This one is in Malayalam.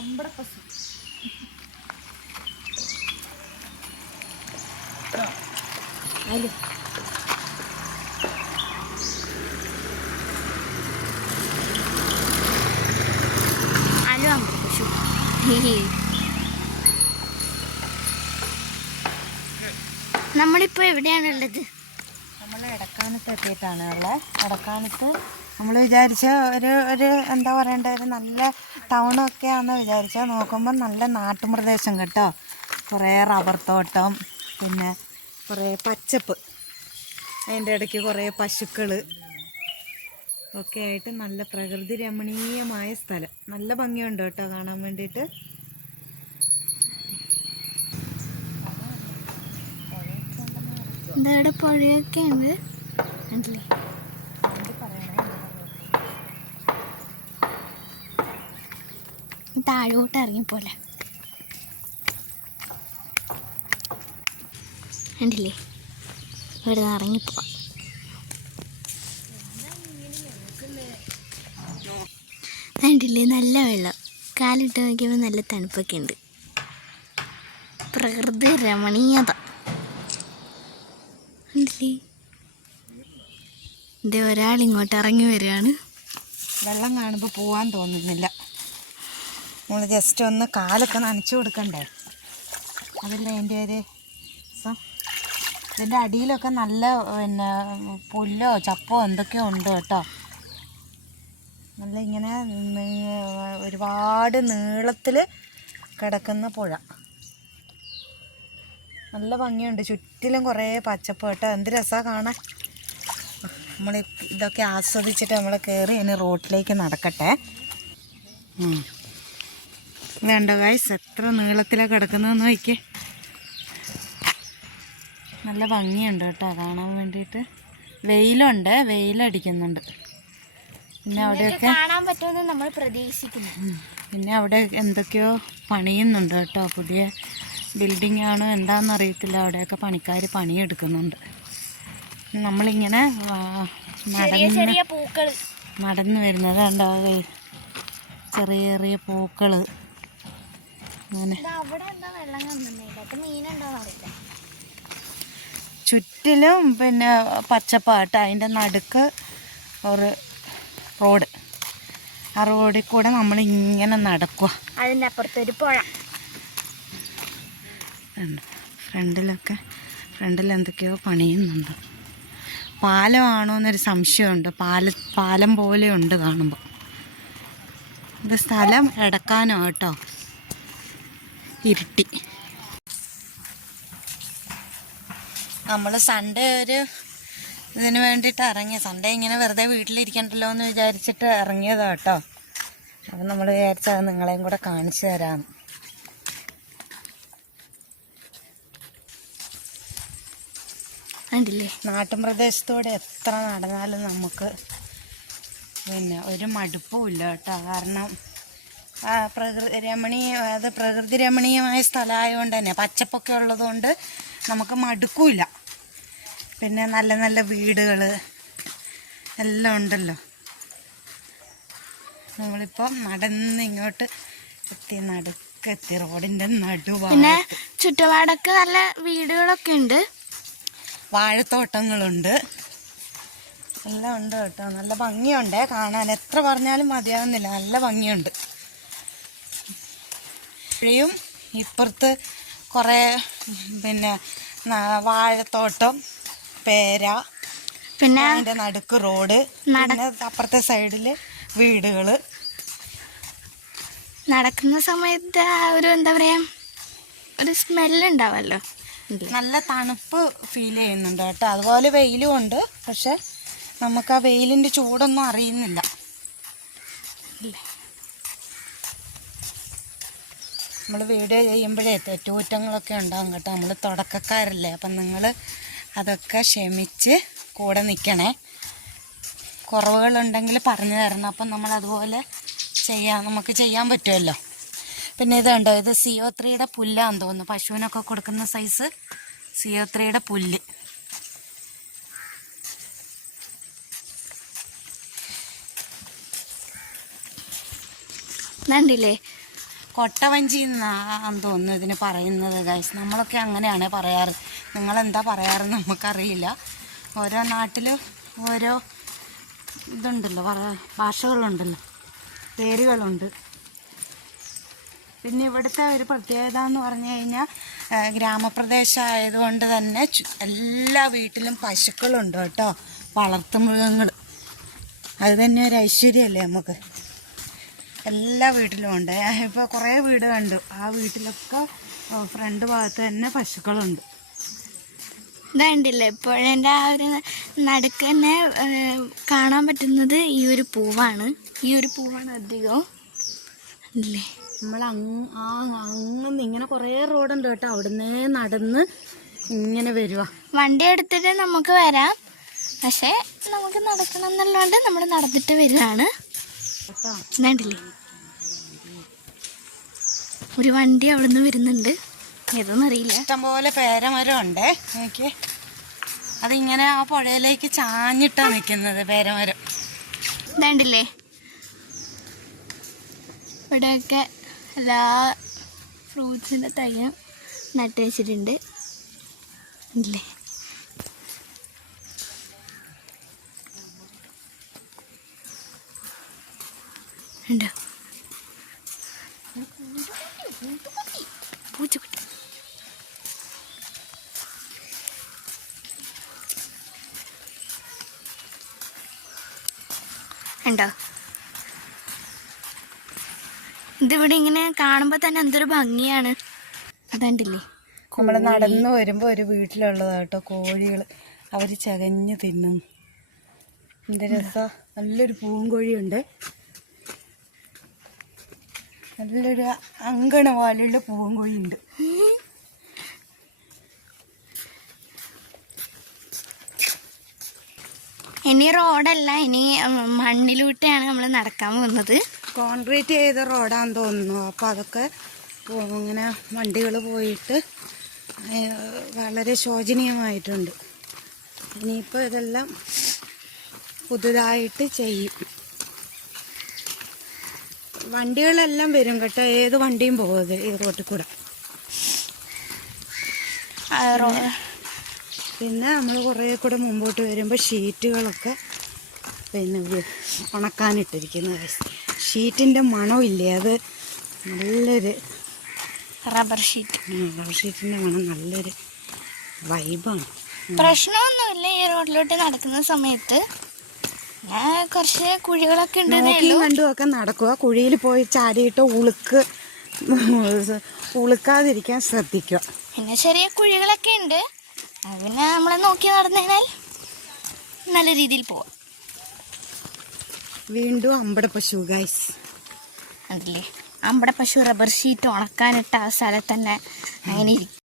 അമ്പടപ്പശു. അലു അലു അമ്പടപ്പശു. നമ്മളിപ്പോൾ എവിടെയാണുള്ളത്? നമ്മൾ എടക്കാനത്ത് എത്തിയിട്ടാണ് ഉള്ളത്. എടക്കാനത്ത് നമ്മൾ വിചാരിച്ച ഒരു എന്താ പറയണ്ട, ഒരു നല്ല ടൗണൊക്കെയാണെന്ന് വിചാരിച്ചാൽ നോക്കുമ്പോൾ നല്ല നാട്ടുപ്രദേശം കേട്ടോ. കുറേ റബ്ബർ തോട്ടം, പിന്നെ കുറേ പച്ചപ്പ്, അതിൻ്റെ ഇടയ്ക്ക് കുറേ പശുക്കൾ ഒക്കെ ആയിട്ട് നല്ല പ്രകൃതി രമണീയമായ സ്ഥലം. നല്ല ഭംഗിയുണ്ട് കേട്ടോ കാണാൻ വേണ്ടിയിട്ട്. ഇവിടെ പുഴയൊക്കെ ഉണ്ട്. താഴോട്ട് ഇറങ്ങിപ്പോലെ ഉണ്ടല്ലേ, ഇവിടെ നിന്ന് ഇറങ്ങിപ്പോവാം. കണ്ടില്ലേ, നല്ല വെള്ളം, കാലിട്ട് നോക്കിയപ്പോൾ നല്ല തണുപ്പൊക്കെ ഉണ്ട്. പ്രകൃതി രമണീയത ഉണ്ടല്ലേ. ഇത് ഒരാൾ ഇങ്ങോട്ട് ഇറങ്ങി വരികയാണ്. വെള്ളം കാണുമ്പോൾ പോവാൻ തോന്നുന്നില്ല. നമ്മൾ ജസ്റ്റ് ഒന്ന് കാലൊക്കെ നനച്ചു കൊടുക്കണ്ടേ, അതല്ല അതിൻ്റെ ഒരു രസം. ഇതിൻ്റെ അടിയിലൊക്കെ നല്ല പിന്നെ പുല്ലോ ചപ്പോ എന്തൊക്കെയോ ഉണ്ട് കേട്ടോ. നല്ല ഇങ്ങനെ ഒരുപാട് നീളത്തിൽ കിടക്കുന്ന പുഴ. നല്ല ഭംഗിയുണ്ട്, ചുറ്റിലും കുറേ പച്ചപ്പ് കേട്ടോ. എന്ത് രസമാണ് കാണാൻ. നമ്മൾ ഇതൊക്കെ ആസ്വദിച്ചിട്ട് നമ്മൾ കയറി ഇനി റോട്ടിലേക്ക് നടക്കട്ടെ. ഇതുണ്ടോ ഗൈസ്, എത്ര നീളത്തിലാണ് കിടക്കുന്നതെന്ന് നോക്കിയേ. നല്ല ഭംഗിയുണ്ട് കേട്ടോ കാണാൻ വേണ്ടിയിട്ട്. വെയിലുണ്ട്, വെയിലടിക്കുന്നുണ്ട്. പിന്നെ അവിടെയൊക്കെ കാണാൻ പറ്റുമെന്ന് നമ്മൾ പ്രതീക്ഷിക്കുന്നു. പിന്നെ അവിടെ എന്തൊക്കെയോ പണിയുന്നുണ്ട് കേട്ടോ. പുതിയ ബിൽഡിംഗ് ആണോ എന്താണെന്ന് അറിയത്തില്ല. അവിടെയൊക്കെ പണിക്കാർ പണിയെടുക്കുന്നുണ്ട്. നമ്മളിങ്ങനെ നടന്ന് വരുന്നത് കണ്ടോ, ചെറിയ ചെറിയ പൂക്കൾ അങ്ങനെ. ചുറ്റിലും പിന്നെ പച്ചപ്പാട്ട്, അതിൻ്റെ നടുക്ക് ഒരു റോഡ്. ആ റോഡിൽ കൂടെ നമ്മളിങ്ങനെ നടക്കുക. അതിൻ്റെ അപ്പുറത്തൊരു പുഴ. ഫ്രണ്ടിൽ എന്തൊക്കെയോ പണിയുന്നുണ്ട്. പാലമാണോ എന്നൊരു സംശയമുണ്ട്. പാലം പോലെ ഉണ്ട് കാണുമ്പോൾ. ഇത് സ്ഥലം എടക്കാനോ കേട്ടോ. ഇരുട്ടി. നമ്മൾ സൺഡേ ഇതിന് വേണ്ടിയിട്ട് ഇറങ്ങിയ. സൺഡേ ഇങ്ങനെ വെറുതെ വീട്ടിലിരിക്കണ്ടല്ലോ എന്ന് വിചാരിച്ചിട്ട് ഇറങ്ങിയതാണ് കേട്ടോ. അപ്പം നമ്മൾ വിചാരിച്ചത് നിങ്ങളെയും കൂടെ കാണിച്ചു തരാമെന്ന്. നാട്ടുപ്രദേശത്തൂടെ എത്ര നടന്നാലും നമുക്ക് പിന്നെ ഒരു മടുപ്പുമില്ല കേട്ടോ. കാരണം പ്രകൃതി രമണീയമായ സ്ഥലമായതുകൊണ്ട് തന്നെ, പച്ചപ്പൊക്കെ ഉള്ളതുകൊണ്ട് നമുക്ക് മടുക്കില്ല. പിന്നെ നല്ല നല്ല വീടുകൾ എല്ലാം ഉണ്ടല്ലോ. നമ്മളിപ്പോൾ നടന്ന് ഇങ്ങോട്ട് നടുക്കെത്തി, റോഡിൻ്റെ നടുവാണ്. പിന്നെ ചുറ്റുപാടൊക്കെ നല്ല വീടുകളൊക്കെ ഉണ്ട്, വാഴത്തോട്ടങ്ങളുണ്ട്, എല്ലാം ഉണ്ട് കേട്ടോ. നല്ല ഭംഗിയുണ്ട് കാണാൻ. എത്ര പറഞ്ഞാലും മതിയാവുന്നില്ല, നല്ല ഭംഗിയുണ്ട്. ഇപ്പോഴും ഇപ്പുറത്ത് കുറേ പിന്നെ വാഴത്തോട്ടം, പേര, പിന്നെ അതിൻ്റെ നടുക്ക് റോഡ്, പിന്നെ അപ്പുറത്തെ സൈഡിൽ വീടുകൾ. നടക്കുന്ന സമയത്ത് ഒരു എന്താ പറയുക, ഒരു സ്മെല്ലുണ്ടാവുമല്ലോ. നല്ല തണുപ്പ് ഫീൽ ചെയ്യുന്നുണ്ട് കേട്ടോ. അതുപോലെ വെയിലും ഉണ്ട്, പക്ഷെ നമുക്ക് ആ വെയിലിൻ്റെ ചൂടൊന്നും അറിയുന്നില്ല. നമ്മൾ വീഡിയോ ചെയ്യുമ്പോഴേ തെറ്റുകുറ്റങ്ങളൊക്കെ ഉണ്ടാകും കേട്ടോ. നമ്മൾ തുടക്കക്കാരല്ലേ, അപ്പം നിങ്ങൾ അതൊക്കെ ക്ഷമിച്ച് കൂടെ നിൽക്കണേ. കുറവുകളുണ്ടെങ്കിൽ പറഞ്ഞു തരണം, അപ്പം നമ്മളതുപോലെ നമുക്ക് ചെയ്യാൻ പറ്റുമല്ലോ. പിന്നെ ഇത് കണ്ടോ, ഇത് CO3 പുല്ലാന്ന് തോന്നുന്നു. പശുവിനൊക്കെ കൊടുക്കുന്ന സൈസ് CO3 പുല്ല്. കണ്ടില്ലേ, കൊട്ടവഞ്ചി എന്നാന്ന് തോന്നുന്നു ഇതിന് പറയുന്നത് ഗൈസ്. നമ്മളൊക്കെ അങ്ങനെയാണ് പറയാറ്. നിങ്ങളെന്താ പറയാറെന്ന് നമുക്കറിയില്ല. ഓരോ നാട്ടിലും ഓരോ ഇതുണ്ടല്ലോ, ഭാഷകളുണ്ടല്ലോ, പേരുകളുണ്ട്. പിന്നെ ഇവിടുത്തെ ഒരു പ്രത്യേകത എന്ന് പറഞ്ഞു കഴിഞ്ഞാൽ ഗ്രാമപ്രദേശം ആയതുകൊണ്ട് തന്നെ എല്ലാ വീട്ടിലും പശുക്കളുണ്ട് കേട്ടോ, വളർത്തുമൃഗങ്ങൾ. അത് തന്നെ ഒരു ഐശ്വര്യമല്ലേ നമുക്ക്. എല്ലാ വീട്ടിലും ഉണ്ട്. ഇപ്പോൾ കുറേ വീട് കണ്ടു, ആ വീട്ടിലൊക്കെ ഫ്രണ്ട് ഭാഗത്ത് തന്നെ പശുക്കളുണ്ട്. ഇതാണ്ടില്ലേ പുഴേൻ്റെ ആ ഒരു നടുക്ക് തന്നെ കാണാൻ പറ്റുന്നത് ഈ ഒരു പൂവാണ്. ഈ ഒരു പൂവാണ് അധികം അല്ലേ. നമ്മൾ അങ്ങനെ ഇങ്ങനെ കുറേ റോഡുണ്ട് കേട്ടോ, അവിടുന്ന് നടന്ന് ഇങ്ങനെ വരുക. വണ്ടി എടുത്തിട്ട് നമുക്ക് വരാം, പക്ഷേ നമുക്ക് നടക്കണം എന്നുള്ളതുകൊണ്ട് നമ്മൾ നടന്നിട്ട് വരികയാണ് കേട്ടോ. ഇതാണ്ടില്ലേ ഒരു വണ്ടി അവിടെ നിന്ന് വരുന്നുണ്ട്, ഏതൊന്നറിയില്ല. ഇഷ്ടംപോലെ പേരമരം ഉണ്ട്. എനിക്ക് അതിങ്ങനെ ആ പുഴയിലേക്ക് ചാഞ്ഞിട്ടാണ് നിൽക്കുന്നത് പേരമരം. ഇതാണ്ടില്ലേ ഇവിടെയൊക്കെ എല്ലാ ഫ്രൂട്ട്സിൻ്റെ തയ്യും നട്ട് വെച്ചിട്ടുണ്ട് ഇല്ലേ. ഉണ്ടോ പൂച്ചക്കുട്ടി. ഉണ്ടോ ഇതിവിടെ ഇങ്ങനെ കാണുമ്പോൾ തന്നെ എന്തൊരു ഭംഗിയാണ്. അതുണ്ടില്ലേ നമ്മൾ നടന്നു വരുമ്പോൾ ഒരു വീട്ടിലുള്ളതാട്ടോ കോഴികൾ, അവർ ചകഞ്ഞ് തിന്നും. എന്ത് രസം. നല്ലൊരു പൂങ്കോഴിയുണ്ട്, നല്ലൊരു അങ്കണവാലിയുള്ള പൂങ്കോഴിയുണ്ട്. ഇനി റോഡല്ല, ഇനി മണ്ണിലൂടെയാണ് നമ്മൾ നടക്കാൻ പോകുന്നത്. കോൺക്രീറ്റ് ചെയ്ത റോഡാന്ന് തോന്നുന്നു. അപ്പോൾ അതൊക്കെ ഇങ്ങനെ വണ്ടികൾ പോയിട്ട് വളരെ ശോചനീയമായിട്ടുണ്ട്. ഇനിയിപ്പോൾ ഇതെല്ലാം പുതുതായിട്ട് ചെയ്യും. വണ്ടികളെല്ലാം വരും കേട്ടോ, ഏത് വണ്ടിയും പോകുന്നത് ഈ റോട്ടിൽ കൂടെ. പിന്നെ നമ്മൾ കുറേ കൂടെ മുമ്പോട്ട് വരുമ്പോൾ ഷീറ്റുകളൊക്കെ പിന്നെ ഉണക്കാനിട്ടിരിക്കുന്നത്. ഷീറ്റിൻ്റെ മണമില്ലേ, അത് നല്ലൊരു റബ്ബർ ഷീറ്റ്. റബ്ബർ ഷീറ്റിൻ്റെ മണം നല്ലൊരു വൈബാണ്. പ്രശ്നമൊന്നുമില്ല ഈ റോഡിലോട്ട് നടക്കുന്ന സമയത്ത്. കുറച്ച് കുഴികളൊക്കെ ഉണ്ട്, കണ്ടുമൊക്കെ നടക്കുക. കുഴിയിൽ പോയി ചാടിയിട്ട് ഉളുക്കാതിരിക്കാൻ ശ്രദ്ധിക്കുക. പിന്നെ ചെറിയ കുഴികളൊക്കെ ഉണ്ട്, അത് പിന്നെ നമ്മളെ നോക്കി നടന്നതിനാൽ നല്ല രീതിയിൽ പോവാം. വീണ്ടും അമ്പട പശു ഗൈസ്. അതില്ലേ അമ്പട പശു റബ്ബർ ഷീറ്റ് ഉണക്കാനിട്ട ആ സ്ഥലത്ത് തന്നെ അങ്ങനെ ഇരിക്കും.